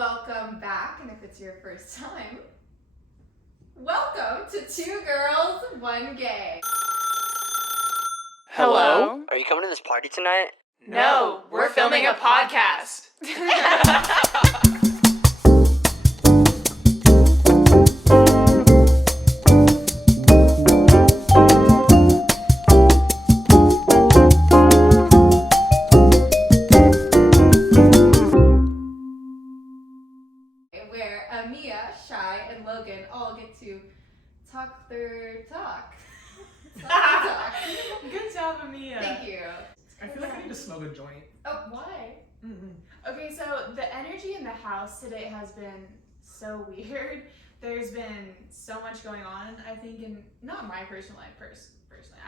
welcome back, and if it's your first time, welcome to Two Girls, One Gay. Hello? Are you coming to this party tonight? No, we're filming a podcast. Where Amia, Shy, and Logan all get to talk their talk. Talk. Good job, Amia. Thank you. I feel like I need to smoke a joint. Oh, why? Okay, so the energy in the house today has been so weird. There's been so much going on, I think, in not my personal life personally.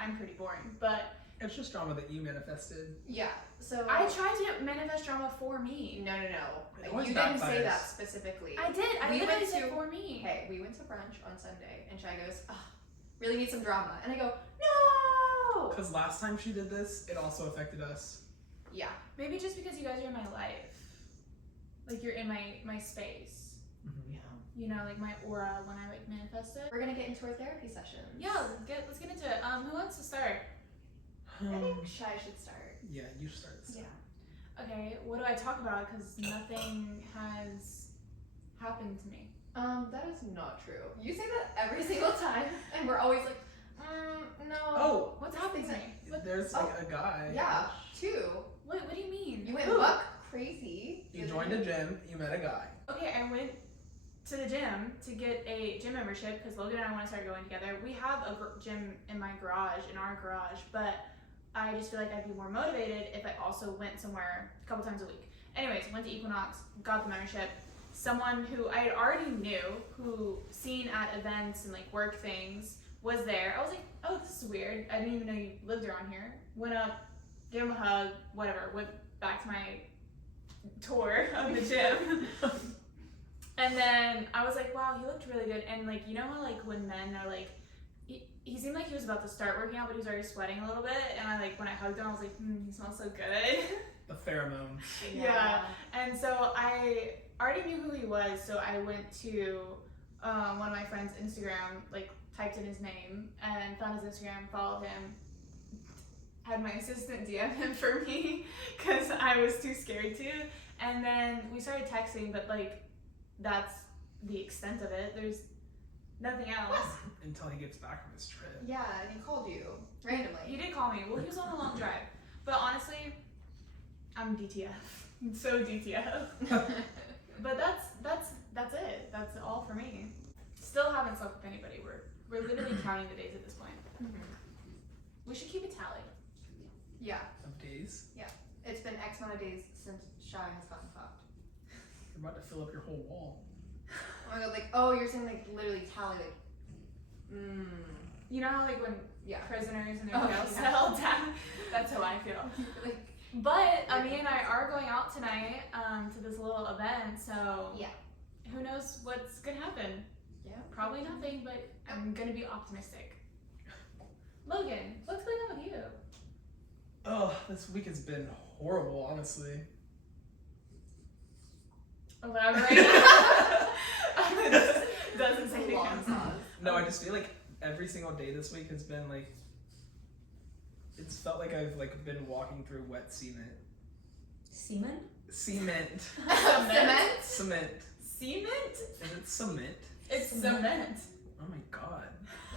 I'm pretty boring, but It's just drama that you manifested. Yeah, so... I tried to manifest drama for me. No. It always You didn't say backfires. that specifically. I did. I We literally went said to- for me. Hey, we went to brunch on Sunday, and Shy goes, oh, really need some drama. And I go, no! Because last time she did this, it also affected us. Yeah. Maybe just because you guys are in my life. Like, you're in my space. Yeah. You know, like my aura when I like manifest it. We're gonna get into our therapy sessions. Yeah, let's get into it. Who wants to start? I think Shy should start. Yeah, you start. Yeah. Okay, what do I talk about? Because nothing has happened to me. That is not true. You say that every single time, and we're always like, no. Oh, What's happened to me? there's like a guy. Yeah, two. What do you mean? You went Who? buck crazy. You joined a gym, you met a guy. Okay, I went to the gym to get a gym membership because Logan and I want to start going together. We have a gym in our garage, but I just feel like I'd be more motivated if I also went somewhere a couple times a week. Anyways, went to Equinox, got the membership. Someone who I had already knew, who seen at events and like work things, was there. I was like, oh, this is weird. I didn't even know you lived around here. Went up, gave him a hug, whatever. Went back to my tour of the gym. And then I was like, wow, he looked really good. And like, you know how like when men are like, he seemed like he was about to start working out, but he was already sweating a little bit. And I like, when I hugged him, I was like, he smells so good. The pheromones. Yeah. And so I already knew who he was, so I went to one of my friend's Instagram, like typed in his name and found his Instagram, followed him, had my assistant DM him for me because I was too scared to. And then we started texting, but like that's the extent of it. There's nothing else. Until he gets back from his trip. Yeah, and he called you randomly. He did call me. Well, he was on a long drive. But honestly, I'm DTF. So DTF. But that's it. That's all for me. Still haven't slept with anybody. We're literally counting the days at this point. Mm-hmm. We should keep a tally. Yeah, Of days. it's been X amount of days since Shy has gotten fucked. You're about to fill up your whole wall. Oh my god, like, oh, you're saying like literally tally, like, You know how like when yeah. prisoners in their Oh, jail yeah. cell down? That's how I feel. Like, But Ami and I are going out tonight to this little event, so yeah. who knows what's gonna happen? Yeah. Probably nothing, but I'm gonna be optimistic. Logan, what's going on with you? Oh, this week has been horrible, honestly. Elaborate. Doesn't say anything. Long pause. No, I just feel like every single day this week has been like, it's felt like I've like been walking through wet cement. Semen? Cement. Cement? Cement. Cement? Is it cement? It's cement. Oh my god.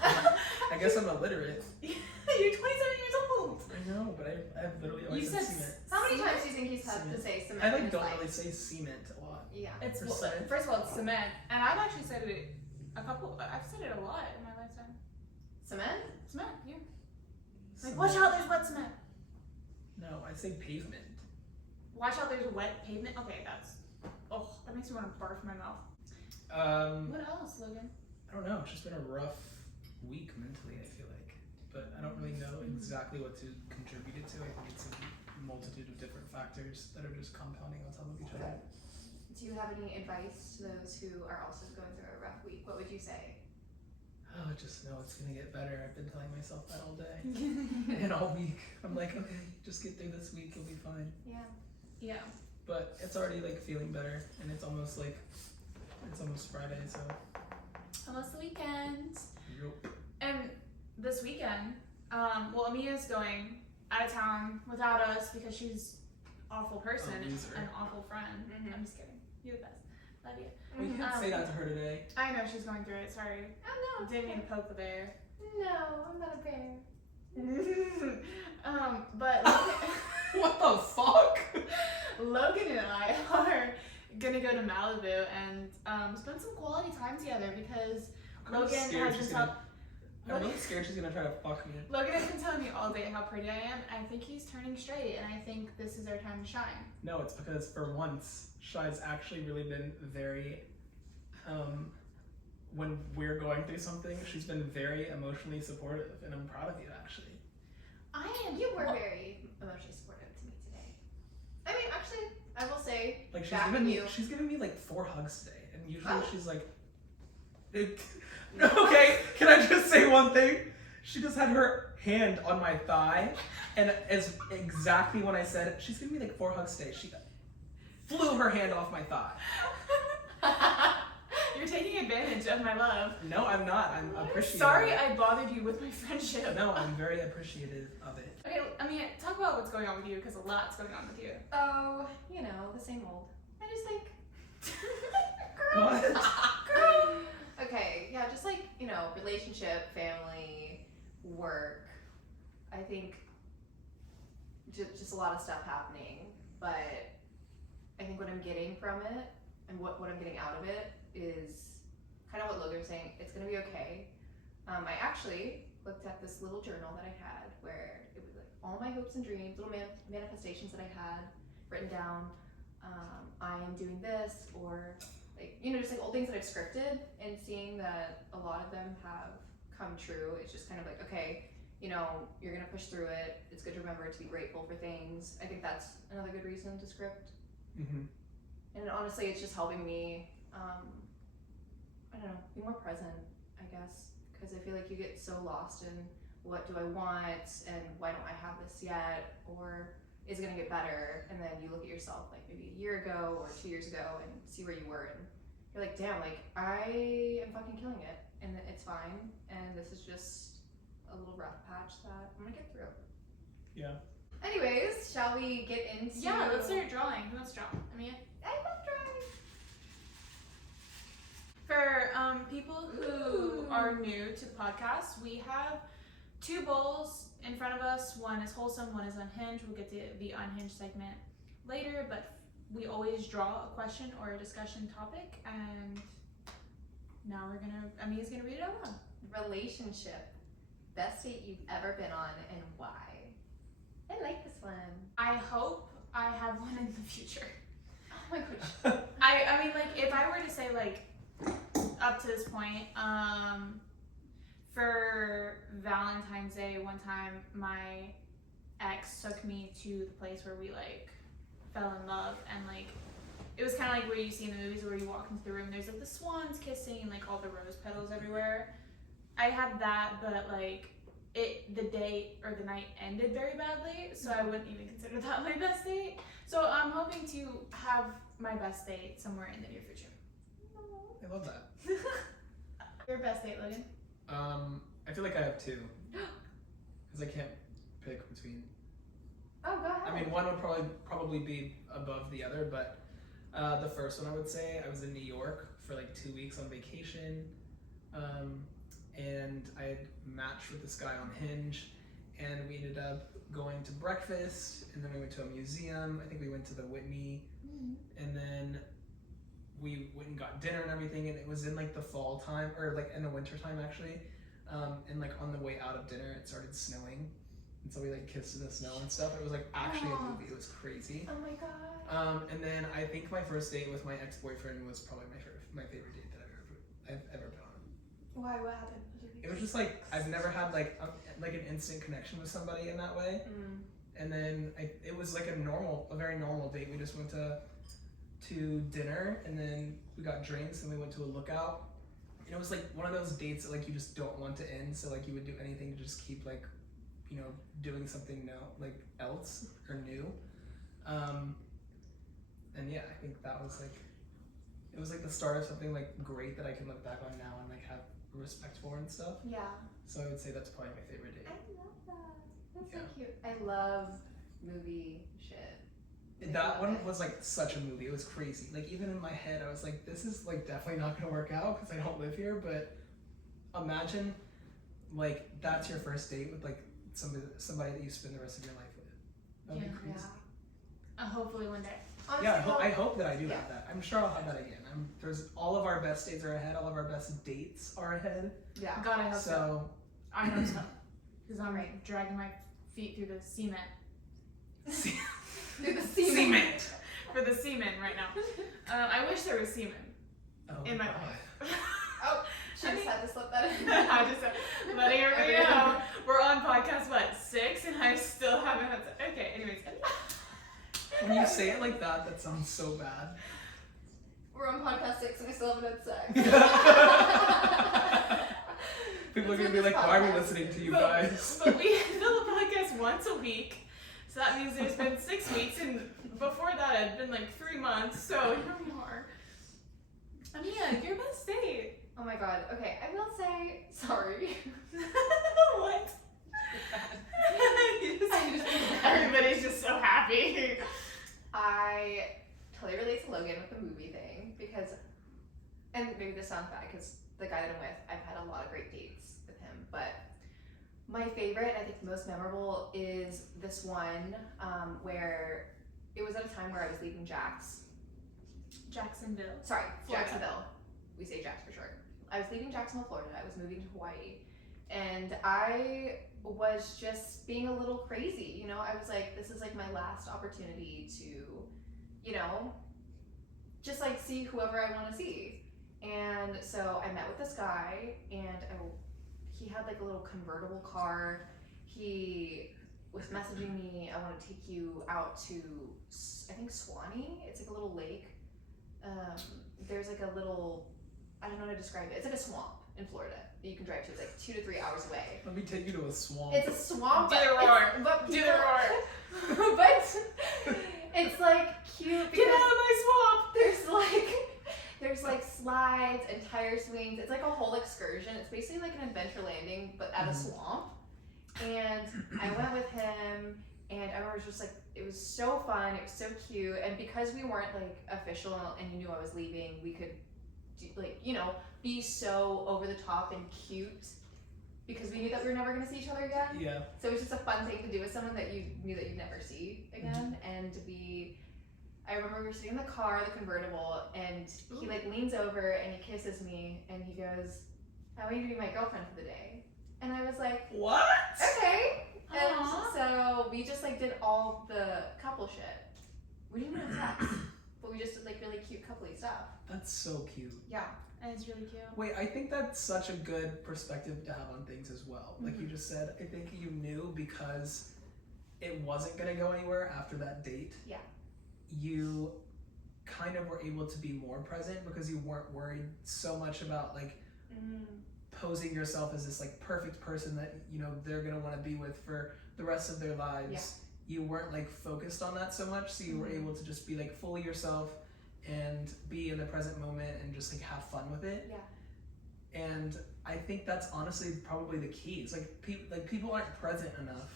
I guess I'm illiterate. You're 27 years old. I know, but I've literally You always said said cement. How many Cement? times do you think he's had Cement. to say cement I in like his don't life? really say cement a lot. Yeah. It's Percent. first of all, it's cement, and I've actually said it I've said it a lot in my lifetime. Cement? Cement, yeah. Like, Cement. watch out, there's wet cement. No, I say pavement. Watch out, there's wet pavement. Okay, that makes me want to barf in my mouth. What else, Logan? I don't know. It's just been a rough week mentally, I feel like. But I don't really know exactly what to contribute it to. I think it's a multitude of different factors that are just compounding on top of each other. Do you have any advice to those who are also going through a rough week? What would you say? Oh, just know it's gonna get better. I've been telling myself that all day and all week. I'm like, okay, just get through this week, you'll be fine. Yeah. Yeah. but it's already like feeling better, and it's almost Friday, so. Almost the weekend. Yup. And this weekend, well, Amia's going out of town without us because she's an awful person, A loser. an awful friend. Mhm. I'm just kidding. You're the best. Love you. We can't say that to her today. I know she's going through it. Sorry. Oh no. Didn't mean to poke the bear. No, I'm not a bear. But What the fuck? Logan and I are gonna go to Malibu and spend some quality time together because Logan has been telling. I'm really scared she's gonna try to fuck me. Logan has been telling me all day how pretty I am. I think he's turning straight, and I think this is our time to shine. No, it's because for once, Shai's actually really been very, when we're going through something, she's been very emotionally supportive, and I'm proud of you, actually. I am. You were very emotionally supportive to me today. I mean, actually, I will say, Like, she's given me like 4 hugs today, and usually she's like, okay, can I just say one thing? She just had her hand on my thigh, and as exactly when I said it, she's giving me like 4 hugs today. She flew her hand off my thigh. You're taking advantage of my love. No, I'm not. I'm appreciative. Sorry I bothered you with my friendship. No, I'm very appreciative of it. Okay, I mean, talk about what's going on with you, because a lot's going on with you. oh, you know, the same old. I just think, girl, What? girl. Okay, yeah, just like, you know, relationship, family, work. I think just a lot of stuff happening, but I think what I'm getting from it and what I'm getting out of it is kind of what Logan was saying. It's gonna be okay. I actually looked at this little journal that I had where it was like all my hopes and dreams, little manifestations that I had written down. I am doing this, or like, you know, just like old things that I've scripted, and seeing that a lot of them have come true. It's just kind of like, okay, you know, you're gonna push through it. It's good to remember to be grateful for things. I think that's another good reason to script. Mm-hmm. And honestly, it's just helping me, I don't know, be more present, I guess. Because I feel like you get so lost in what do I want and why don't I have this yet, or is it gonna get better? And then you look at yourself like maybe a year ago or 2 years ago and see where you were, and you're like, damn, like I am fucking killing it, and it's fine. And this is just a little rough patch that I'm gonna get through. Yeah. Anyways, shall we get into? Yeah, let's start drawing. Who wants to draw? I mean, I love drawing. for people who Ooh. are new to the podcast, we have 2 bowls in front of us. One is wholesome, one is unhinged. We'll get to the unhinged segment later, but we always draw a question or a discussion topic, and now Amia's gonna read it out loud. Relationship. Best date you've ever been on and why? I like this one. I hope I have one in the future. Oh my gosh. I mean, like, if I were to say, like, up to this point, for Valentine's Day, one time my ex took me to the place where we, like, fell in love, and, like, it was kind of like where you see in the movies where you walk into the room, there's, like, the swans kissing and, like, all the rose petals everywhere. I had that, but, like, the day or the night ended very badly, so I wouldn't even consider that my best date. So I'm hoping to have my best date somewhere in the near future. I love that. Your best date, Logan? I feel like I have 2. Because I can't pick between. Oh, go ahead. I mean, one would probably be above the other, but the first one I would say, I was in New York for like 2 weeks on vacation. And I had matched with this guy on Hinge, and we ended up going to breakfast, and then we went to a museum. I think we went to the Whitney, and then we went and got dinner and everything, and it was in like the fall time, or like in the winter time actually. And like on the way out of dinner, it started snowing, and so we like kissed in the snow and stuff. It was like actually a movie. It was crazy. Oh my god. And then I think my first date with my ex-boyfriend was probably my favorite date that I've ever been on. Why? What happened? It was just like I've never had like an instant connection with somebody in that way. And then it was like a very normal date. We just went to dinner, and then we got drinks, and we went to a lookout. And it was like one of those dates that like you just don't want to end, so like you would do anything to just keep like, you know, doing something else or new. And yeah, I think that was like, it was like the start of something like great that I can look back on now and like have respect for and stuff. Yeah. So I would say that's probably my favorite date. I love that. That's Yeah. so cute. I love movie shit. That one was like such a movie. It was crazy. Like even in my head, I was like, this is like definitely not gonna work out because I don't live here. But imagine, like that's your first date with like somebody that you spend the rest of your life with. That'd be Yeah. crazy. Hopefully one day. Honestly, Yeah, though, I hope that I do Yeah. have that. I'm sure I'll have that again. There's all of our best dates are ahead. All of our best dates are ahead. yeah. God, I hope so. So I hope so. Because I'm Right. dragging my feet through the cement. Through the cement. For the semen right now. I wish there was semen oh, in my God. life. Oh, she just had to slip that in. I just letting everybody know we're on podcast 6 and I still haven't had sex. Okay, anyways. When you say it like that, that sounds so bad. We're on podcast 6 and we still haven't had sex. People are That's gonna be what like, this why are we podcast- listening to you guys? But we film a podcast once a week. So that means there's been 6 weeks, and before that it had been like 3 months, so here we are. Amia, your best date. Oh my god. Okay, I will say sorry. What? Everybody's just so happy. I totally relate to Logan with the movie thing because, and maybe this sounds bad because the guy that I'm with, I've had a lot of great dates with him, but my favorite, I think the most memorable, is this one where it was at a time where I was leaving Jacksonville. Florida. Jacksonville. We say Jax for short. I was leaving Jacksonville, Florida. I was moving to Hawaii. And I was just being a little crazy, you know? I was like, this is like my last opportunity to, you know, just like see whoever I want to see. And so I met with this guy, and he had like a little convertible car. He was messaging me, I want to take you out to, I think, S1E. It's like a little lake. There's like a little, I don't know how to describe it. It's like a swamp in Florida that you can drive to. It's like 2 to 3 hours away. Let me take you to a swamp. It's a swamp. Do the but roar. but Do the people- roar. But it's like cute Get out because of my swamp. there's like slides and tire swings. It's like a whole excursion. It's basically like an adventure landing, but at a swamp. And I went with him, and I was just like, it was so fun. It was so cute, and because we weren't like official, and you knew I was leaving, we could do, like, you know, be so over the top and cute because we knew that we were never gonna see each other again. Yeah. So it was just a fun thing to do with someone that you knew that you'd never see again. And I remember we were sitting in the car, the convertible, and he like leans over and he kisses me and he goes, I want you to be my girlfriend for the day. And I was like, What? okay. And Aw. so we just like did all the couple shit. We didn't even have sex, but we just did like really cute coupley stuff. That's so cute. Yeah. And it's really cute. Wait, I think that's such a good perspective to have on things as well. Like you just said, I think you knew because it wasn't going to go anywhere after that date. Yeah. You kind of were able to be more present because you weren't worried so much about like posing yourself as this like perfect person that, you know, they're going to want to be with for the rest of their lives. Yeah. You weren't like focused on that so much, so you were able to just be like fully yourself and be in the present moment and just like have fun with it. Yeah. And I think that's honestly probably the key. It's like people aren't present enough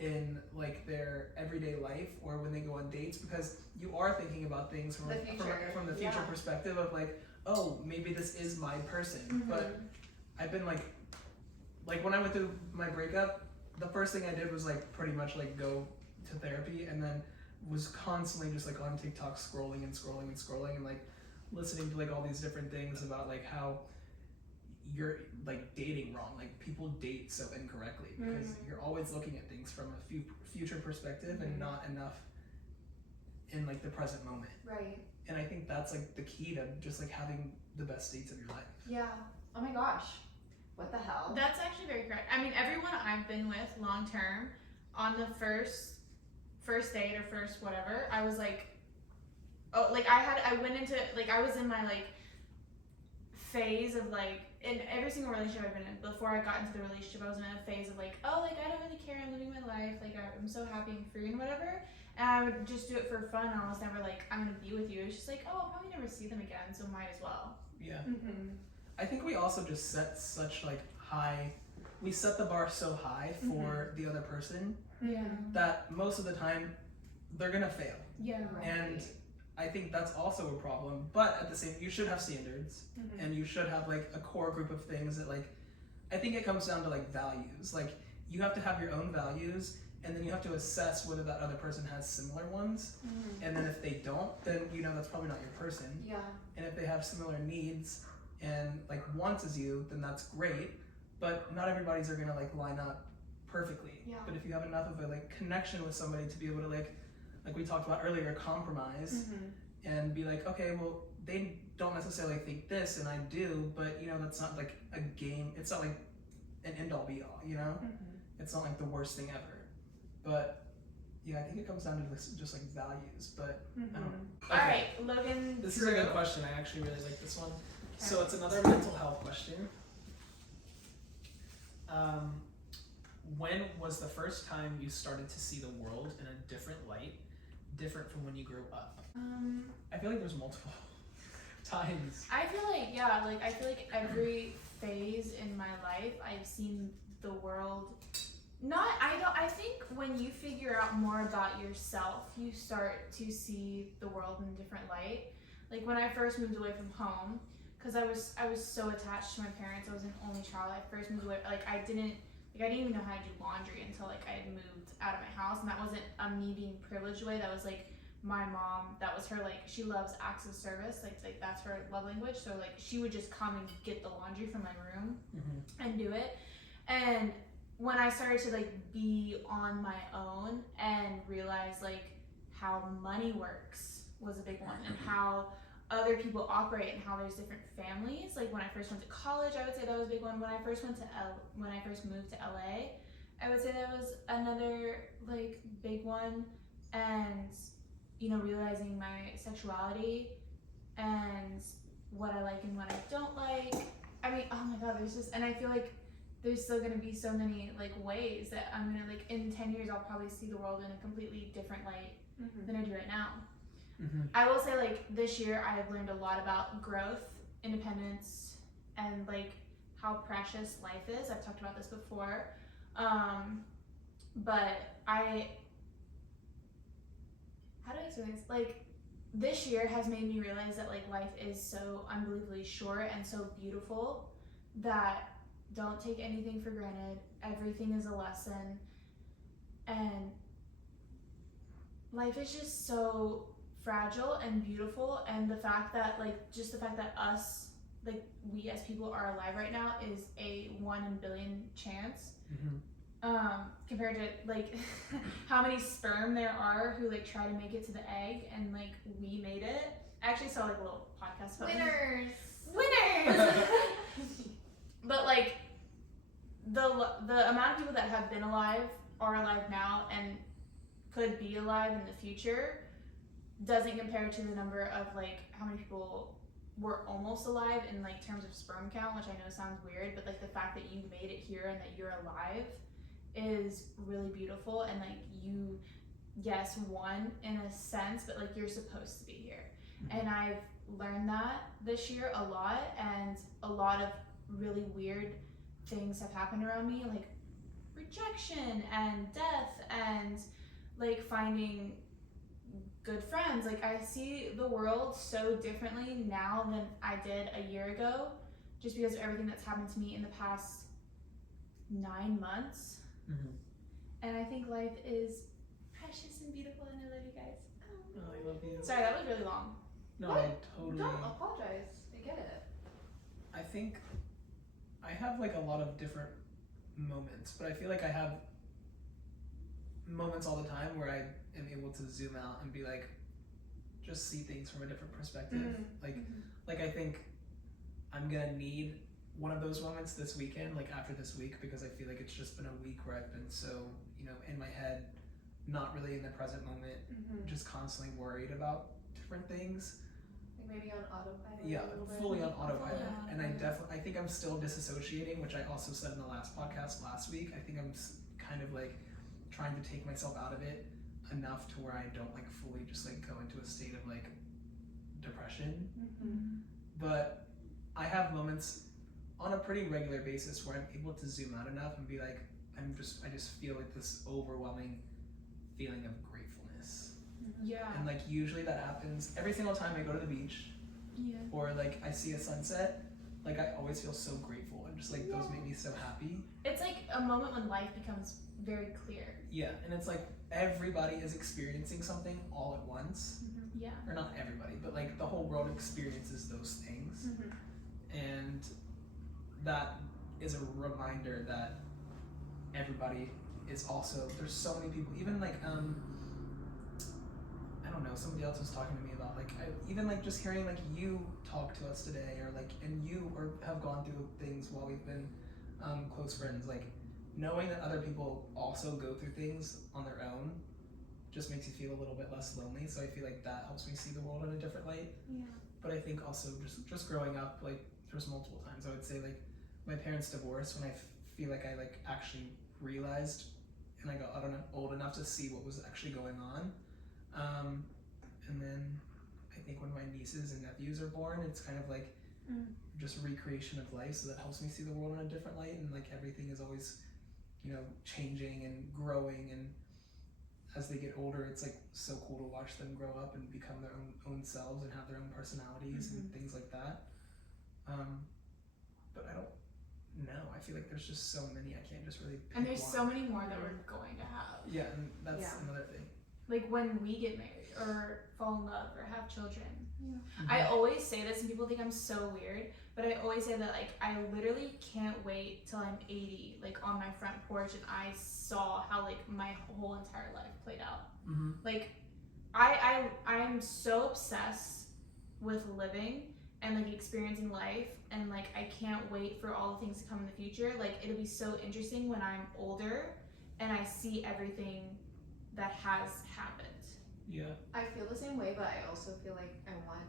in like their everyday life or when they go on dates because you are thinking about things from The future. from the future Yeah. perspective of like, oh, maybe this is my person. But I've been like when I went through my breakup, the first thing I did was like pretty much like go to therapy and then was constantly just like on TikTok scrolling and like listening to like all these different things about like how you're like dating wrong. Like people date so incorrectly because you're always looking at things from a future perspective and not enough in like the present moment. Right. And I think that's like the key to just like having the best dates of your life. Yeah. Oh my gosh. What the hell? That's actually very correct. I mean, everyone I've been with long term, on the first date or first whatever, I was like, oh, like I went into, like I was in my like phase of like, in every single relationship I've been in, before I got into the relationship, I was in a phase of like, oh, like I don't really care, I'm living my life, like I'm so happy and free and whatever. And I would just do it for fun. I was never like, I'm gonna be with you. It was just like, oh, I'll probably never see them again, so might as well. Yeah. Mm-hmm. I think we also just set such like high. We set the bar so high for the other person Yeah. that most of the time they're gonna fail. Yeah. Right. And I think that's also a problem. But at the same, you should have standards, and you should have like a core group of things that like. I think it comes down to like values. Like you have to have your own values, and then you have to assess whether that other person has similar ones. And then if they don't, then you know that's probably not your person. Yeah. And if they have similar needs and like wants as you, then that's great. But not everybody's are gonna like line up perfectly. Yeah. But if you have enough of a like connection with somebody to be able to like we talked about earlier, compromise and be like, okay, well they don't necessarily think this and I do, but you know that's not like a game. It's not like an end all be all. You know, it's not like the worst thing ever. But yeah, I think it comes down to just like values. But I don't know. All right, Logan. This is a good question. I actually really like this one. So it's another mental health question. When was the first time you started to see the world in a different light, different from when you grew up? I feel like there's multiple times. I feel like every phase in my life I've seen the world. I think when you figure out more about yourself, you start to see the world in a different light. Like when I first moved away from home, because I was so attached to my parents. I was an only child. I first moved away. I didn't even know how to do laundry until like I had moved out of my house, and that wasn't a me being privileged way. That was like my mom. That was her like she loves acts of service. Like that's her love language. So like she would just come and get the laundry from my room and do it. And when I started to like be on my own and realize like how money works was a big one, and how other people operate and how there's different families. Like when I first went to college, I would say that was a big one. When I first moved to LA, I would say that was another like big one. And you know, realizing my sexuality and what I like and what I don't like. I mean, oh my god, and I feel like there's still gonna be so many like ways that I'm gonna like in 10 years I'll probably see the world in a completely different light than I do right now. I will say like this year I have learned a lot about growth, independence, and like how precious life is. I've talked about this before, but how do I explain this? Like this year has made me realize that like life is so unbelievably short and so beautiful that don't take anything for granted. Everything is a lesson, and life is just so fragile and beautiful. And the fact that us, like we as people are alive right now is a 1 in a billion chance. Compared to like how many sperm there are who like try to make it to the egg, and like we made it. I actually saw like a little podcast about winners. But like the amount of people that have been alive, are alive now, and could be alive in the future doesn't compare to the number of like how many people were almost alive in like terms of sperm count, which I know sounds weird, but like the fact that you made it here and that you're alive is really beautiful. And like you, yes, won in a sense, but like you're supposed to be here. And I've learned that this year a lot, and a lot of really weird things have happened around me, like rejection and death and like finding good friends. Like I see the world so differently now than I did a year ago, just because of everything that's happened to me in the past 9 months. And I think life is precious and beautiful, and I love you guys. Oh, I love you. Sorry, that was really long. No, What? I totally. Don't apologize. I get it. I think I have like a lot of different moments, but I feel like I have moments all the time where I am able to zoom out and be like, just see things from a different perspective. Like I think I'm gonna need one of those moments this weekend, like after this week, because I feel like it's just been a week where I've been so, you know, in my head, not really in the present moment, just constantly worried about different things. Like maybe on autopilot. Yeah, a little bit. fully on autopilot. Yeah. And I think I'm still disassociating, which I also said in the last podcast last week. I think I'm kind of like trying to take myself out of it enough to where I don't like fully just like go into a state of like depression. But I have moments on a pretty regular basis where I'm able to zoom out enough and be like, I just feel like this overwhelming feeling of gratefulness. Yeah. And like usually that happens every single time I go to the beach Yeah. or like I see a sunset. Like I always feel so grateful and just like those make me so happy. It's like a moment when life becomes very clear. Yeah, and it's like everybody is experiencing something all at once. Yeah. Or not everybody, but like the whole world experiences those things. And that is a reminder that everybody is also, there's so many people, even like I don't know, somebody else was talking to me about like even like just hearing like you talk to us today, or like, and you or have gone through things while we've been close friends, like knowing that other people also go through things on their own just makes you feel a little bit less lonely. So I feel like that helps me see the world in a different light. Yeah. But I think also just growing up, like there's multiple times I would say like my parents' divorce, when I feel like I like actually realized and I got old enough to see what was actually going on. And then I think when my nieces and nephews are born, it's kind of like just recreation of life, so that helps me see the world in a different light, and like everything is always, you know, changing and growing, and as they get older, it's like so cool to watch them grow up and become their own selves and have their own personalities and things like that. But I don't know. I feel like there's just so many. I can't just really pick And there's one. so many more that we're going to have. Yeah, and that's another thing. Like when we get married or fall in love or have children. Yeah. I always say this and people think I'm so weird, but I always say that like I literally can't wait till I'm 80, like on my front porch, and I saw how like my whole entire life played out. Like I'm so obsessed with living and like experiencing life, and like I can't wait for all the things to come in the future. Like it'll be so interesting when I'm older and I see everything that has happened. Yeah. I feel the same way, but I also feel like I want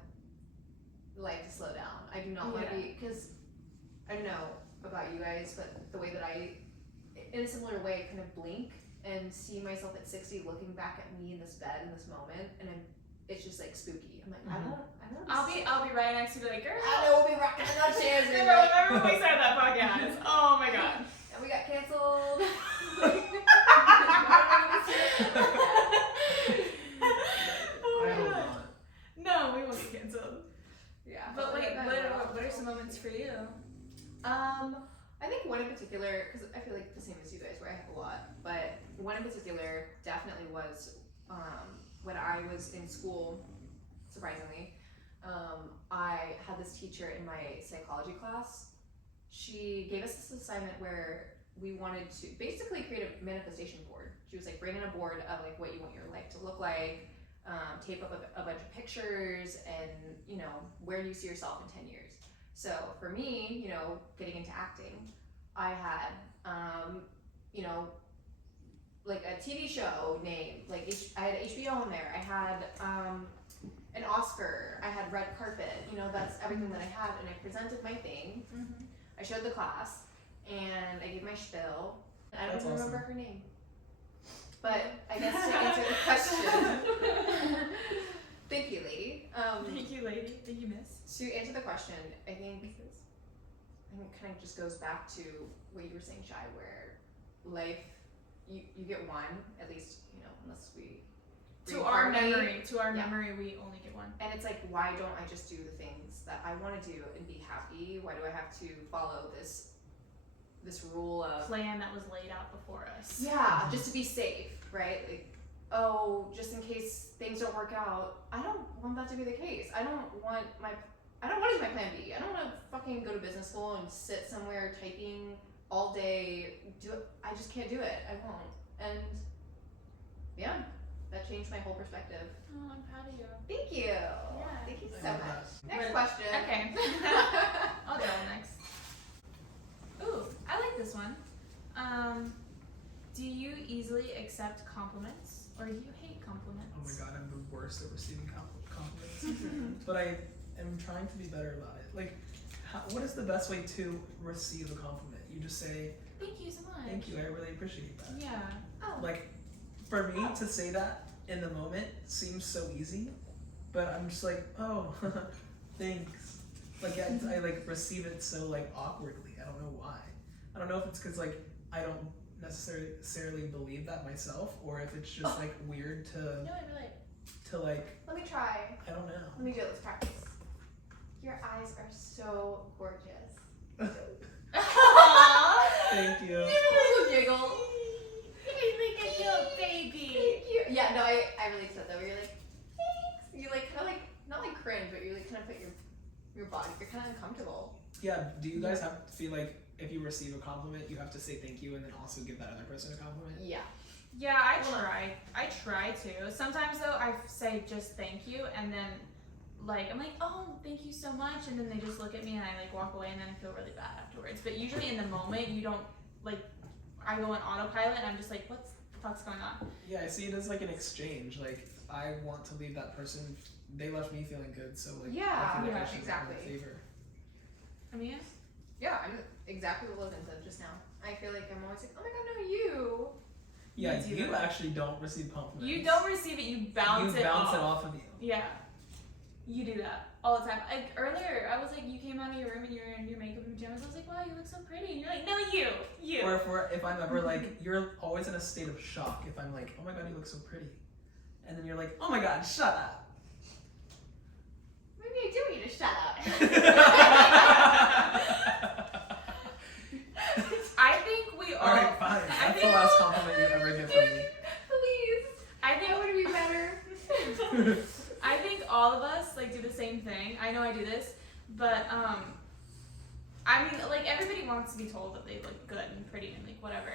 life to slow down. I do not want to be, because I don't know about you guys, but the way that I, in a similar way, kind of blink and see myself at 60 looking back at me in this bed in this moment, and it's just like spooky. I'm like, I don't. I'll be right next to you, like, girl. I know we'll be rocking the chairs. Remember when we started that podcast? Oh my god. And we got canceled. No, we won't get canceled. Yeah. But wait, what are some moments for you? I think one in particular, because I feel like the same as you guys, where I have a lot, but one in particular definitely was when I was in school, surprisingly. I had this teacher in my psychology class. She gave us this assignment where we wanted to basically create a manifestation board. She was like, bring in a board of like what you want your life to look like, tape up a bunch of pictures, and you know, where do you see yourself in 10 years? So for me, you know, getting into acting, I had, you know, like a TV show name, like I had HBO on there, I had an Oscar, I had red carpet, you know, that's everything that I had, and I presented my thing, I showed the class, and I gave my spiel, and I don't even remember her name. But I guess to answer the question, thank you, lady. Thank you, lady. Thank you, miss. To answer the question, I think it kind of just goes back to what you were saying, Shai, where life, you get one, at least, you know, unless we To our reincarnate. memory, we only get one. And it's like, why don't I just do the things that I want to do and be happy? Why do I have to follow this rule of Plan that was laid out before us. yeah, just to be safe, right? Like, oh, just in case things don't work out. I don't want that to be the case. I don't want to use my plan B. I don't want to fucking go to business school and sit somewhere typing all day. I just can't do it. I won't. And yeah, that changed my whole perspective. Oh, I'm proud of you. Thank you. Yeah. Thank you I so love much. that. Next question. Okay. I'll go next. Ooh, I like this one. Do you easily accept compliments, or do you hate compliments? Oh my god, I'm the worst at receiving compliments. But I am trying to be better about it. Like, what is the best way to receive a compliment? You just say, Thank you so much. thank you, I really appreciate that. Yeah. Oh. Like, for me to say that, in the moment seems so easy, but I'm just like, oh, thanks. Like I like receive it so like awkwardly. I don't know why. I don't know if it's because like I don't necessarily believe that myself, or if it's just like weird to No, I relate. to like, Let me try. I don't know. Let me do it. Let's practice. Your eyes are so gorgeous. Thank you. You little giggle. Look at your baby. Thank you. Yeah, no, I really said that. Where you're like, thanks. You like kind of like not like cringe, but you like kind of put your body. You're kind of uncomfortable. Yeah. Do you guys have to feel like if you receive a compliment, you have to say thank you and then also give that other person a compliment? Yeah. Yeah, I try to. Sometimes though, I say just thank you, and then like I'm like, oh, thank you so much, and then they just look at me and I like walk away, and then I feel really bad afterwards. But usually in the moment, you don't like. I go on autopilot, and I'm just like, what the fuck's going on? Yeah, I see it as like an exchange. Like I want to leave that person. They left me feeling good, so like Yeah, I feel like yeah, I should exactly. return the favor. Amia? Yeah, I'm exactly what Logan said just now. I feel like I'm always like, oh my god, no, you. Yeah, Me too. you actually don't receive compliments. You don't receive it, you bounce it off. of you. Yeah. You do that all the time. Like earlier, I was like, you came out of your room and you're in your makeup and pajamas. I was like, wow, you look so pretty. And you're like, no, you. Or if I'm ever like, you're always in a state of shock if I'm like, oh my god, you look so pretty. And then you're like, oh my god, shut up. Maybe I do want you to shut up. I think we all. Alright, fine. That's the last compliment you ever get from me. Please. I think I want to be better. I think all of us like do the same thing. I know I do this, but I mean, like everybody wants to be told that they look good and pretty and like whatever.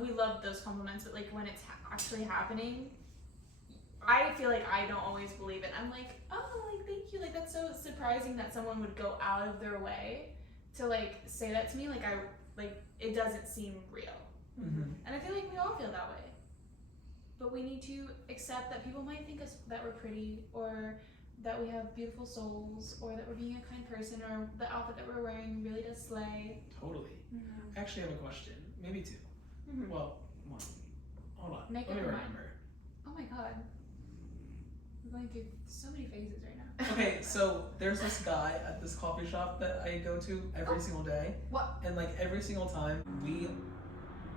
We love those compliments, but like when it's actually happening, I feel like I don't always believe it. I'm like, oh, like thank you. Like that's so surprising that someone would go out of their way to like say that to me. Like it doesn't seem real. Mm-hmm. And I feel like we all feel that way. But we need to accept that people might think us that we're pretty, or that we have beautiful souls, or that we're being a kind person, or the outfit that we're wearing really does slay. Totally. I actually have a question. Maybe two. Mm-hmm. Well, one. Hold on. Make Let me up your mind. remember. Oh my god. We're going through so many phases right now. Okay, so there's this guy at this coffee shop that I go to every single day. What? And like every single time we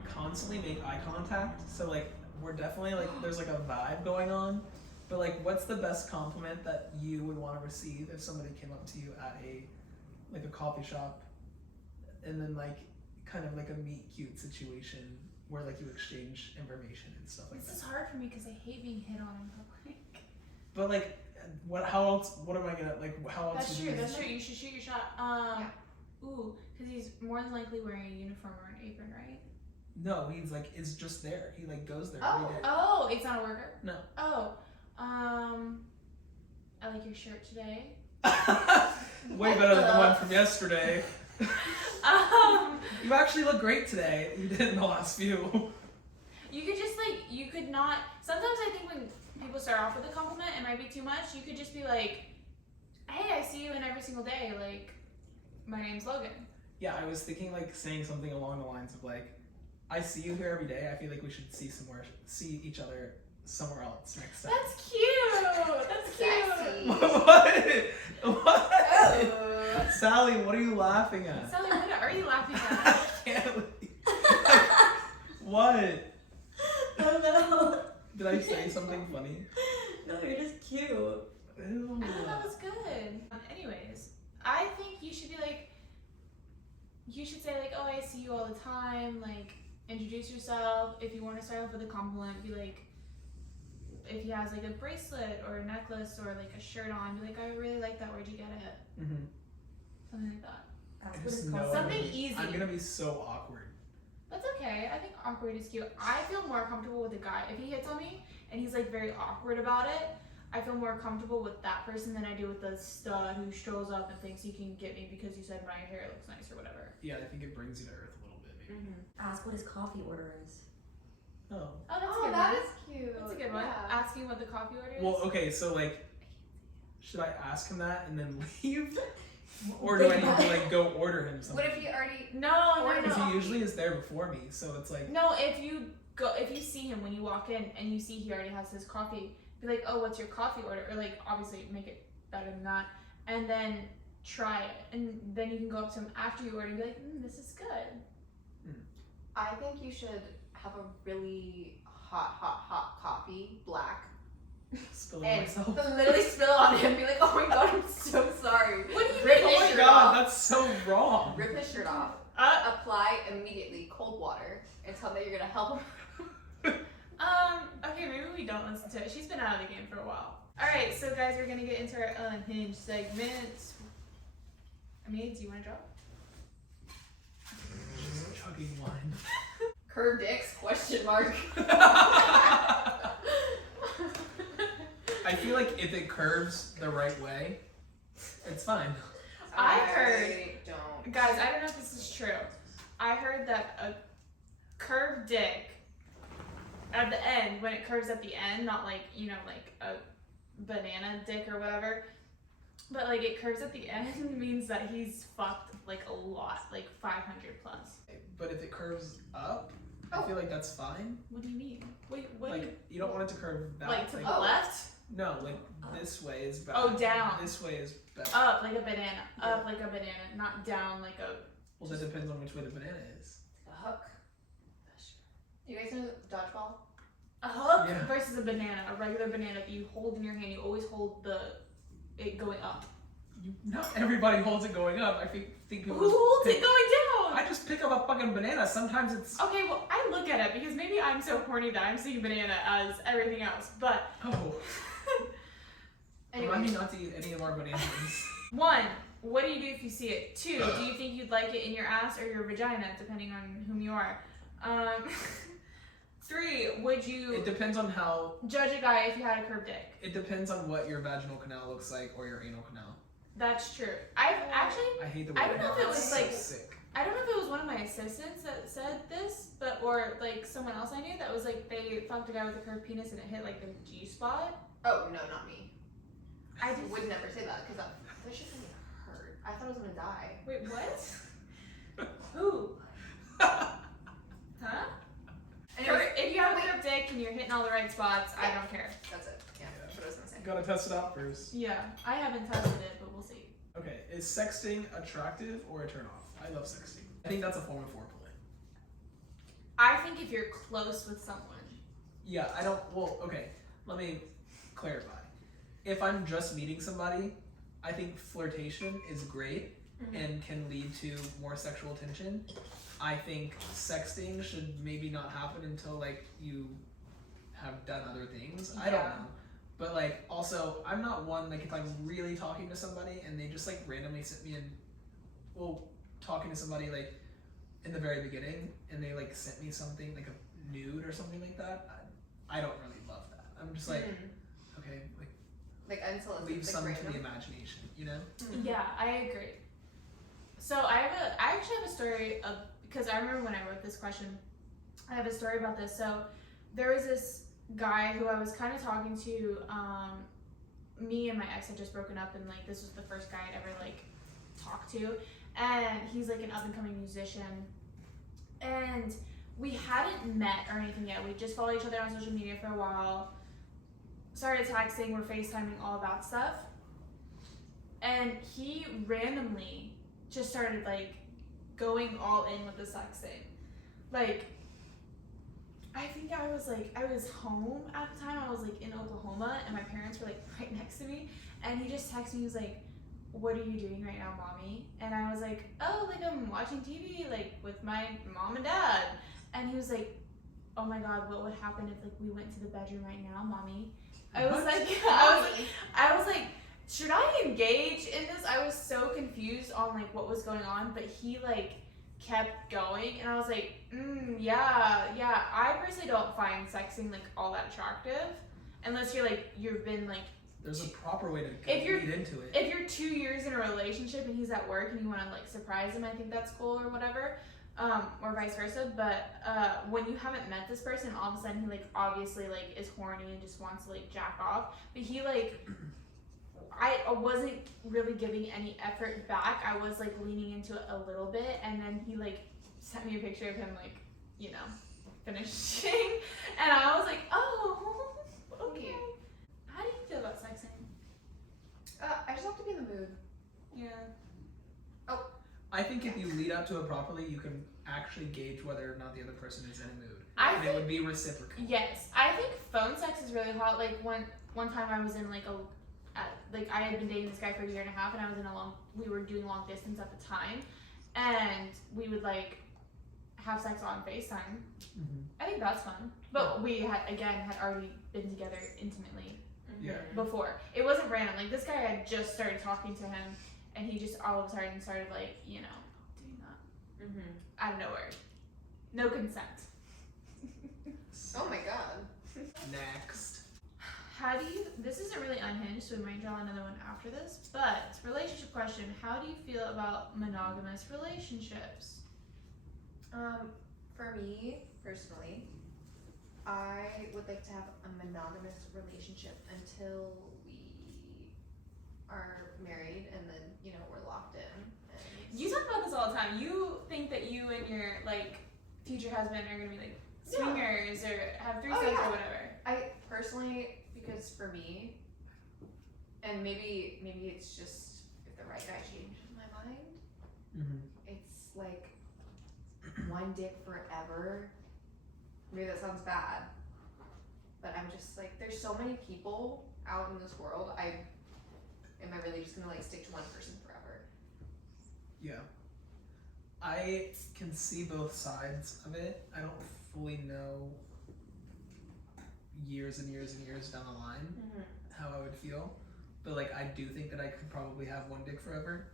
constantly make eye contact. So like we're definitely like there's like a vibe going on. But like what's the best compliment that you would want to receive if somebody came up to you at a coffee shop and then like kind of like a meet cute situation where like you exchange information and stuff like This that. is hard for me because I hate being hit on in public. But like what am I gonna like how else That's would true, you that's true. You should shoot your shot. Yeah. Ooh, because he's more than likely wearing a uniform or an apron, right? No, he's like is just there. He like goes there Oh. every day. Oh, it's not a worker? No. Oh. I like your shirt today. Way better than the one from yesterday. Um, You actually look great today. You did in the last few. you could just like, you could not, sometimes I think when people start off with a compliment, it might be too much. You could just be like, hey, I see you in every single day. Like, my name's Logan. Yeah, I was thinking like saying something along the lines of like, I see you here every day. I feel like we should see each other somewhere else next time. That's cute. That's cute. Sexy. What? Oh. Sally, what are you laughing at? Sally, what are you laughing I at? can't believe. What? Oh no. Did I say something funny? No, you're just cute. Ew. I thought that was good. Anyways, I think you should be like, you should say like, oh, I see you all the time. Like, introduce yourself. If you want to start off with a compliment, be like, if he has like a bracelet or a necklace or like a shirt on, be like, I really like that. Where'd you get it? Mm-hmm. Something like that. That's I what just it's know called. Something I'm gonna be- easy. I'm gonna be so awkward. That's okay. I think awkward is cute. I feel more comfortable with a guy. If he hits on me and he's like very awkward about it, I feel more comfortable with that person than I do with the stud who strolls up and thinks he can get me because you said my hair looks nice or whatever. Yeah, I think it brings you to earth a little bit, maybe. Ask what his coffee order is. Oh. Oh, that's a Oh, good that one. is cute. That's a good one. Yeah. Asking what the coffee order is. Well, okay, so like, should I ask him that and then leave? Or do I need to like go order him something? What if you already? No. Because he usually is there before me, so it's like. No, if you go, if you see him when you walk in and you see he already has his coffee, be like, oh, what's your coffee order? Or like, obviously make it better than that. And then try it. And then you can go up to him after you order and be like, this is good. I think you should have a really hot coffee, black, Spilling and myself. literally spill it on him and be like, oh my god, I'm so sorry. What do you Rip mean? his Oh my shirt god, off. that's so wrong. Rip his shirt off. Apply immediately cold water and tell him that you're gonna help him. Okay, maybe we don't listen to it. She's been out of the game for a while. Alright, so guys, we're gonna get into our unhinged segment. Amid, do you wanna drop? Just chugging wine. Curved dicks? Question mark. I feel like if it curves the right way, it's fine. I heard- Don't. Guys, I don't know if this is true. I heard that a curved dick at the end, when it curves at the end, not like, you know, like a banana dick or whatever, but like it curves at the end means that he's fucked like a lot, like 500 plus. But if it curves up, I feel like that's fine. What do you mean? Wait, what do Like, you don't want it to curve back. like to the Oh. left? No, like this way is bad. Oh, down. This way is bad. Up like a banana. Up like a banana, not down like a. Well, that depends on which way the banana is. A hook. You guys know dodgeball? A hook Yeah. versus a banana, a regular banana that you hold in your hand. You always hold it going up. Not everybody holds it going up. I think people. Who just holds pick- it going down? I just pick up a fucking banana. Sometimes it's. Okay, well, I look at it because maybe I'm so horny that I'm seeing banana as everything else. But Oh. Anyway, Remind me not to eat any of our bananas. 1, what do you do if you see it? 2, do you think you'd like it in your ass or your vagina, depending on whom you are? 3, would you It depends on how. judge a guy if you had a curved dick? It depends on what your vaginal canal looks like or your anal canal. That's true. I've actually, I hate the word I don't know if it canal. was, It's like- so sick. I don't know if it was one of my assistants that said this, but or like someone else I knew that was like they fucked a guy with a curved penis and it hit like the G spot. oh no, not me. I I just would never say that because that shit's gonna hurt. I thought I was gonna die. wait, what? Who? Huh? Anyways, If you have a curved dick and you're hitting all the right spots, I don't care. that's it. Yeah, that's what I was gonna say. Gotta test it out first. Yeah, I haven't tested it, but we'll see. Okay, is sexting attractive or a turn off? I love sexting. I think that's a form of foreplay. I think if you're close with someone, Yeah, I don't. Well, okay, let me clarify. If I'm just meeting somebody, I think flirtation is great and can lead to more sexual tension. I think sexting should maybe not happen until like you have done other things. I don't Yeah. know. But like also I'm not one like if I'm really talking to somebody and they just like randomly sit me in talking to somebody like in the very beginning and they like sent me something like a nude or something like that, I don't really love that. I'm just like okay, like until it's leave like some to random. the imagination, you know? yeah, I agree. So I actually have a story of, because I remember when I wrote this question, I have a story about this. So there was this guy who I was kind of talking to. Me and my ex had just broken up, and like this was the first guy I'd ever like talked to, and he's like an up and coming musician, and we hadn't met or anything yet. We just followed each other on social media for a while, started texting, we're FaceTiming, all that stuff, and he randomly just started like going all in with the sexting. Like, I think I was home at the time. I was like in Oklahoma and my parents were like right next to me, and he just texted me, he was like, what are you doing right now, mommy? And I was like, oh, like I'm watching TV like with my mom and dad. And he was like, oh my god, what would happen if like we went to the bedroom right now, mommy? I was What? like, I was like, should I engage in this? I was so confused on like what was going on, but he like kept going, and I was like, yeah. I personally don't find sexting like all that attractive, unless you've been like, There's a proper way to If you're- lead into it. if you're 2 years in a relationship and he's at work and you want to like surprise him, I think that's cool or whatever, or vice versa. But when you haven't met this person, all of a sudden he like obviously like is horny and just wants to like jack off, but he like, I wasn't really giving any effort back. I was like leaning into it a little bit, and then he like sent me a picture of him like, you know, finishing, and I was like, oh, okay. How do you feel about sexing? I just have to be in the mood. Yeah. I think if you lead up to it properly, you can actually gauge whether or not the other person is in a mood. I And think, it would be reciprocal. yes, I think phone sex is really hot. Like one time I was in like I had been dating this guy for a year and a half, and I was in we were doing long distance at the time, and we would like have sex on FaceTime. Mm-hmm. I think that's fun. But we had already been together intimately Yeah. before. It wasn't random. Like this guy had just started talking to him, and he just all of a sudden started like, doing that out of nowhere. No consent. Oh my god. Next. How do you, this isn't really unhinged, so we might draw another one after this, but relationship question, how do you feel about monogamous relationships? For me, personally, I would like to have a monogamous relationship until we are married and then, we're locked in. And You talk about this all the time. You think that you and your, like, future husband are gonna be, like, Yeah. swingers or have threesomes yeah. or whatever. I personally, because for me, and maybe it's just if the right guy changes my mind, Mm-hmm. it's like one dick forever. Maybe that sounds bad, but I'm just like, there's so many people out in this world. Am I really just gonna like stick to one person forever? Yeah. I can see both sides of it. I don't fully know years and years and years down the line how I would feel. But like I do think that I could probably have one dick forever.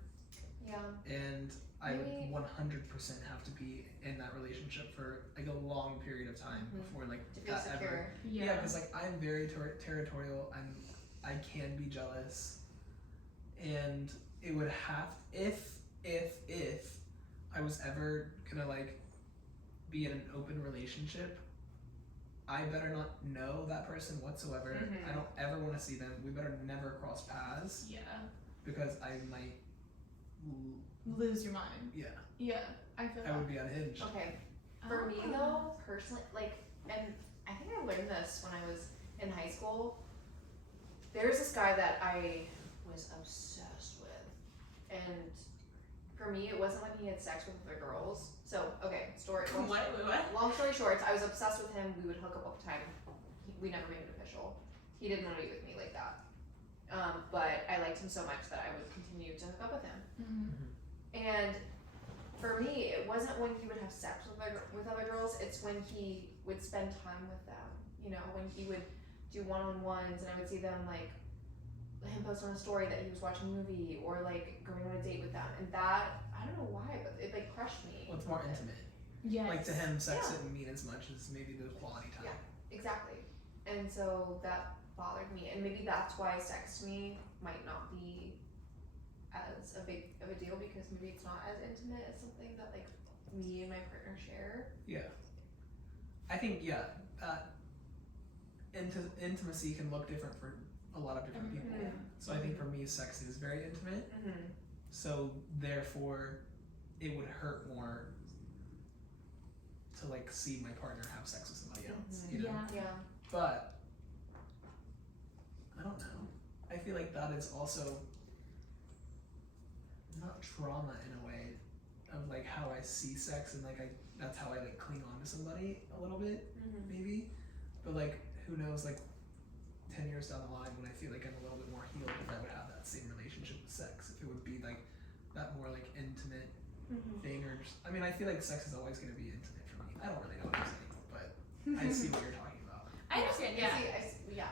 Yeah. And I Maybe- would 100% have to be in that relationship for like a long period of time before like To feel that secure. ever. Yeah, because like I'm very territorial. I can be jealous, and it would have if I was ever gonna like be in an open relationship, I better not know that person whatsoever. I don't ever want to see them. We better never cross paths Yeah. because I might. Lose your mind. Yeah, Yeah, I feel I would be unhinged. Okay. For me though, personally, like, and I think I learned this when I was in high school. There's this guy that I was obsessed with, and for me, it wasn't when he had sex with other girls. So, okay, What? long story short, I was obsessed with him. We would hook up all the time. We never made it official. He didn't want to be with me like that. But I liked him so much that I would continue to hook up with him. And for me, it wasn't when he would have sex with other girls. It's when he would spend time with them. When he would do one-on-ones, and I would see them like him post on a story that he was watching a movie or like going on a date with them, and that I don't know why, but it like crushed me. Well, it's more intimate. Yes. Like to him, sex Yeah. didn't mean as much as maybe the quality time. Yeah. Exactly. And so that bothered me, and maybe that's why sex to me might not be as big of a deal, because maybe it's not as intimate as something that like me and my partner share. Yeah. I think intimacy can look different for a lot of different people. So I think for me, sex is very intimate. So therefore, it would hurt more to like see my partner have sex with somebody else. You know? Yeah. But I don't know. I feel like that is also not trauma in a way of like how I see sex, and like that's how I like cling on to somebody a little bit maybe. But like who knows, like 10 years down the line when I feel like I'm a little bit more healed, if I would have that same relationship with sex, if it would be like that more like intimate thing, or just, I mean, I feel like sex is always going to be intimate for me. I don't really know what I'm saying, but I see what you're talking about. I understand, yeah.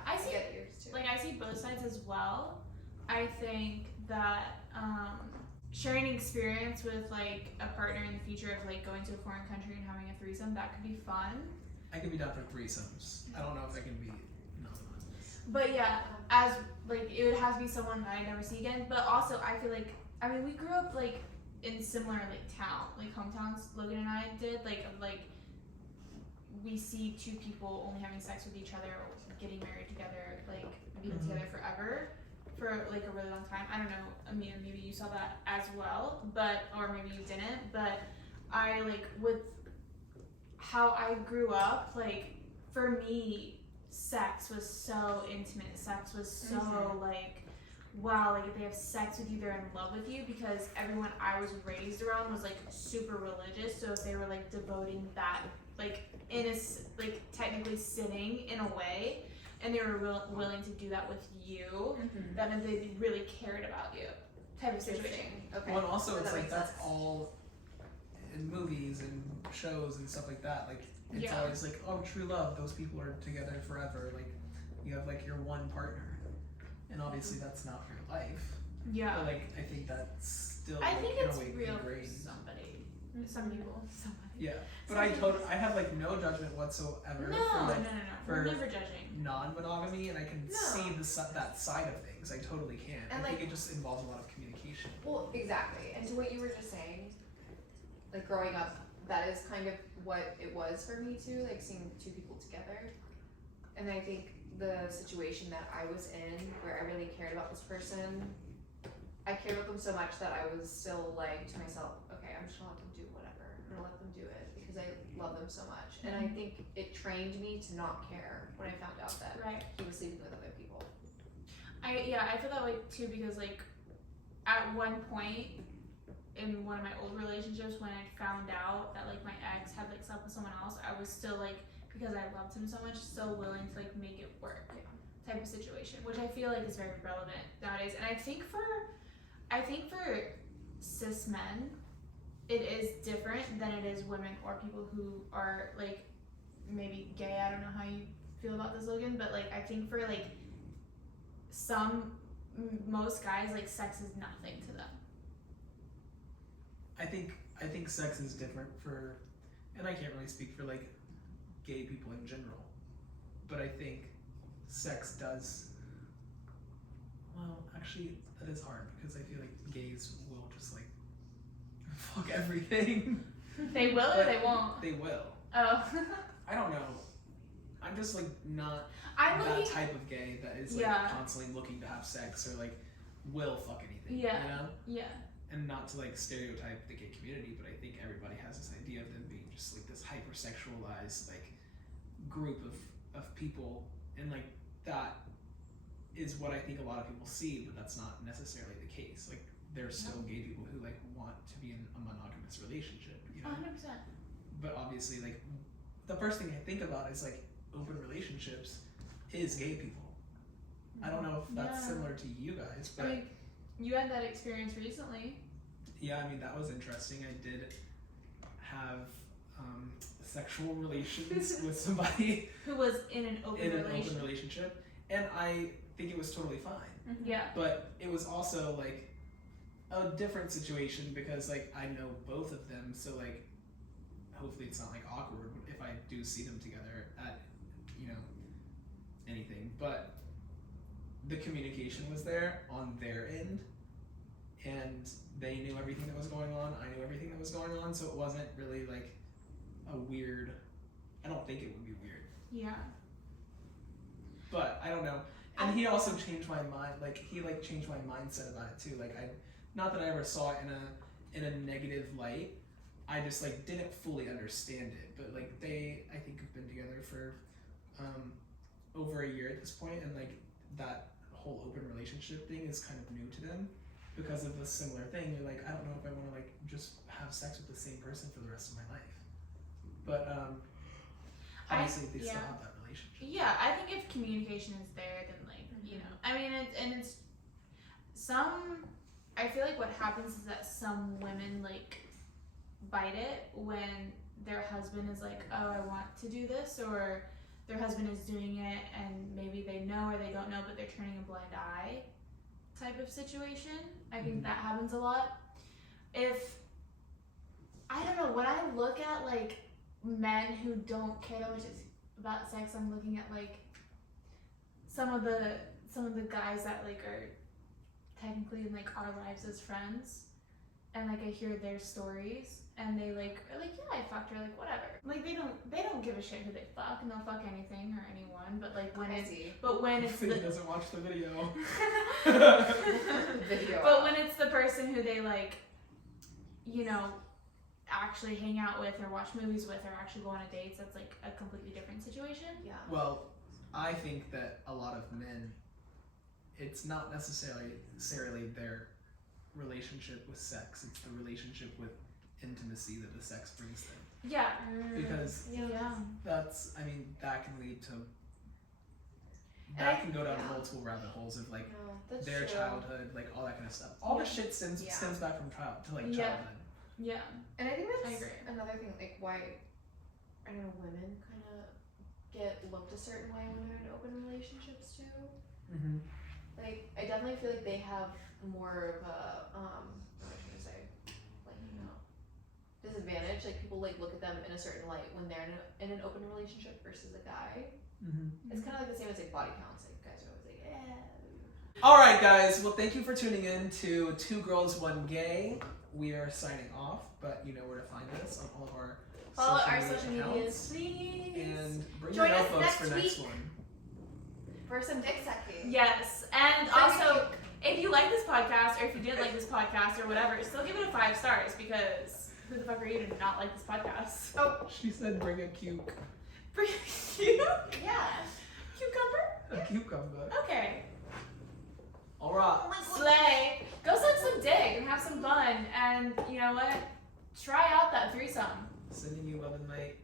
I see- get yours too. Like, I see both sides as well. I think that sharing experience with, like, a partner in the future of, like, going to a foreign country and having a threesome, that could be fun. I can be down for threesomes. I don't know if I can be But, yeah, as, like, it would have to be someone that I never see again. But also, I feel like, I mean, we grew up, like, in similar, like, hometowns, Logan and I did, like, we see two people only having sex with each other, or getting married together, like, being together forever for, like, a really long time. I don't know, Amir, maybe you saw that as well, or maybe you didn't, but I, like, with how I grew up, like, for me, sex was so intimate. Sex was so, like, wow, like, if they have sex with you, they're in love with you, because everyone I was raised around was, like, super religious, so if they were, like, devoting that, like, in a, like, technically sinning in a way, and they were willing to do that with you, that meant they really cared about you, type of situation. Okay. Well, and also That it's like makes that's sense. all in movies and shows and stuff like that. Like it's Yeah. always like, oh, true love. Those people are together forever. Like you have like your one partner, and obviously that's not real life. Yeah. But like I think that's still. I like, think in a it's way real for ingrained. somebody. Some people. Somebody. Yeah, but I have like no judgment whatsoever No, for like no. for We're never judging. non-monogamy, and I can No. see that side of things. I totally can. And, I think like- it just involves a lot of communication. Well, exactly. And to what you were just saying, like growing up, that is kind of what it was for me too, like seeing two people together. And I think the situation that I was in, where I really cared about this person, I cared about them so much that I was still like to myself, okay, I'm just gonna let them do whatever. I'm gonna let them do it because I love them so much. And I think it trained me to not care when I found out that Right. he was sleeping with other people. I feel that way too, because like at one point in one of my old relationships, when I found out that like my ex had like slept with someone else, I was still like, because I loved him so much, so willing to like make it work, type of situation, which I feel like is very relevant nowadays. And I think for cis men, it is different than it is women or people who are like maybe gay. I don't know how you feel about this, Logan, but like I think for like most guys, like sex is nothing to them. I think sex is different for, and I can't really speak for like gay people in general, but I think sex does. Well, actually, that is hard because I feel like gays will just like fuck everything. They will or But they won't? They will. Oh. I don't know. I'm just like not I'm that looking. type of gay that is like Yeah. constantly looking to have sex or like will fuck anything. Yeah. You know? Yeah. And not to like stereotype the gay community, but I think everybody has this idea of them being just like this hypersexualized like group of people, and like that is what I think a lot of people see, but that's not necessarily the case. Like there's still gay people who like want to be in a monogamous relationship, you know? 100%. But obviously like the first thing I think about is like open relationships is gay people. I don't know if that's Yeah. similar to you guys, but I mean, you had that experience recently. yeah, I mean that was interesting. I did have sexual relations with somebody Who was in an open in an relationship. open relationship, and I think it was totally fine. Yeah. But it was also like a different situation because like I know both of them, so like hopefully it's not like awkward if I do see them together at anything. But the communication was there on their end, and they knew everything that was going on. I knew everything that was going on, so it wasn't really like a weird. I don't think it would be weird, Yeah. but I don't know. And he also changed my mind. Like he like changed my mindset about it too. Like not that I ever saw it in a negative light. I just like didn't fully understand it. But like they, I think, have been together for over a year at this point, and like that whole open relationship thing is kind of new to them because of a similar thing. You're like, I don't know if I want to like just have sex with the same person for the rest of my life. But obviously they still have that relationship. Yeah, I think if communication is there, then like I mean, it's some. I feel like what happens is that some women like bite it when their husband is like, oh, I want to do this, or their husband is doing it and maybe they know or they don't know, but they're turning a blind eye type of situation. I think that happens a lot. I don't know, when I look at like men who don't care that much about sex, I'm looking at like some of the guys that like are technically in like our lives as friends, and like I hear their stories and they like are like, yeah, I fucked her, like whatever. Like they don't give a shit who they fuck, and they'll fuck anything or anyone, but like when it's Crazy. but when it's Hopefully he doesn't watch the video. Video. but when it's the person who they like, actually hang out with or watch movies with or actually go on a date, that's like a completely different situation. Yeah. Well, I think that a lot of men, it's not necessarily their relationship with sex, it's the relationship with intimacy that the sex brings them. Yeah. Because Yeah. that's, I mean, that can lead to, And that I- can go down yeah. multiple rabbit holes of like No, that's their true. childhood, like all that kind of stuff. All the shit stems back from Yeah. childhood. Yeah. And I think I that's agree. another thing, like why I don't know, women kind of get looked a certain way when they're in open relationships too. Mm-hmm. Like I definitely feel like they have more of a what am I trying to say? Like disadvantage. Like people like look at them in a certain light when they're in an open relationship versus a guy. Mm-hmm. It's kind of like the same as like body counts. Like guys are always like, yeah. All right, guys. Well, thank you for tuning in to Two Girls, One Gay. We are signing off, but you know where to find us on all of our Follow our social accounts. medias, please. And bring Join your us notebooks next for next week. one. For some dick sucking. Yes. And also, if you like this podcast or if you didn't like this podcast or whatever, still give it a 5 stars because who the fuck are you to not like this podcast? Oh, She said bring a cuke. Pretty cute. yeah. Cucumber? A cucumber. Okay. All right. Oh my god. Slay. Go suck some dick and have some fun. And you know what? Try out that threesome. Sending you love and light.